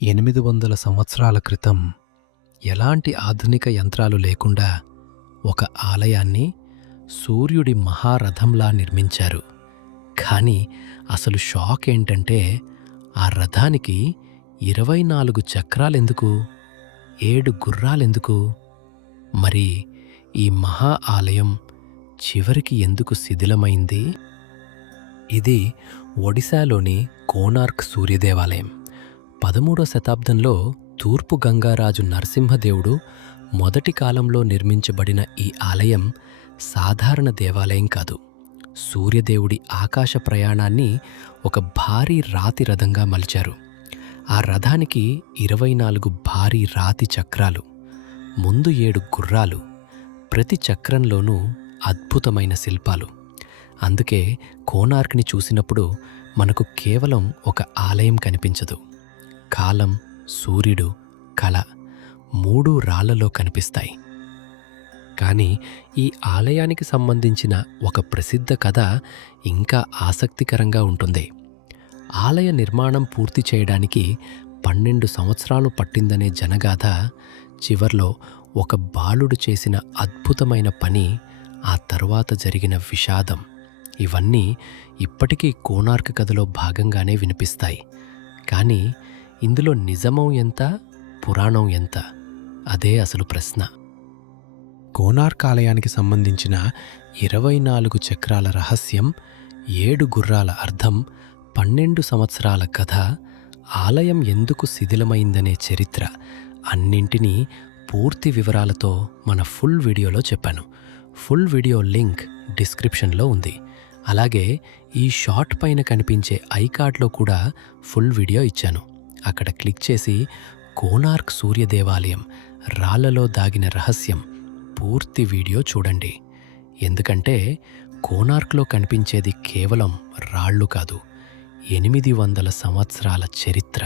800 సంవత్సరాల క్రితం ఎలాంటి ఆధునిక యంత్రాలు లేకుండా ఒక ఆలయాన్ని సూర్యుడి మహారథంలా నిర్మించారు. కానీ అసలు షాక్ ఏంటంటే ఆ రథానికి 24 చక్రాలెందుకు? 7 గుర్రాలెందుకు? మరి ఈ మహా ఆలయం చివరికి ఎందుకు శిథిలమైంది? ఇది ఒడిశాలోని కోనార్క్ సూర్యదేవాలయం. 13వ శతాబ్దంలో తూర్పు గంగారాజు నరసింహదేవుడు మొదటి కాలంలో నిర్మించబడిన ఈ ఆలయం సాధారణ దేవాలయం కాదు. సూర్యదేవుడి ఆకాశ ప్రయాణాన్ని ఒక భారీ రాతి రథంగా మలిచారు. ఆ రథానికి 24 భారీ రాతి చక్రాలు, ముందు 7 గుర్రాలు, ప్రతి చక్రంలోనూ అద్భుతమైన శిల్పాలు. అందుకే కోనార్క్ని చూసినప్పుడు మనకు కేవలం ఒక ఆలయం కనిపించదు. కాలం, సూర్యుడు, కళ మూడూ రాళ్లలో కనిపిస్తాయి. కానీ ఈ ఆలయానికి సంబంధించిన ఒక ప్రసిద్ధ కథ ఇంకా ఆసక్తికరంగా ఉంటుంది. ఆలయ నిర్మాణం పూర్తి చేయడానికి 12 సంవత్సరాలు పట్టిందనే జనగాథ, చివర్లో ఒక బాలుడు చేసిన అద్భుతమైన పని, ఆ తరువాత జరిగిన విషాదం, ఇవన్నీ ఇప్పటికీ కోనార్క్ కథలో భాగంగానే వినిపిస్తాయి. కానీ ఇందులో నిజమం ఎంత, పురాణం ఎంత? అదే అసలు ప్రశ్న. కోనార్క్ ఆలయానికి సంబంధించిన 24 చక్రాల రహస్యం, 7 గుర్రాల అర్థం, 12 సంవత్సరాల కథ, ఆలయం ఎందుకు శిథిలమైందనే చరిత్ర, అన్నింటినీ పూర్తి వివరాలతో మన ఫుల్ వీడియోలో చెప్పాను. ఫుల్ వీడియో లింక్ డిస్క్రిప్షన్లో ఉంది. అలాగే ఈ షార్ట్ పైన కనిపించే ఐకార్డ్లో కూడా ఫుల్ వీడియో ఇచ్చాను. అక్కడ క్లిక్ చేసి కోనార్క్ సూర్య దేవాలయం రాళ్లలో దాగిన రహస్యం పూర్తి వీడియో చూడండి. ఎందుకంటే కోనార్క్లో కనిపించేది కేవలం రాళ్ళు కాదు, 800 సంవత్సరాల చరిత్ర.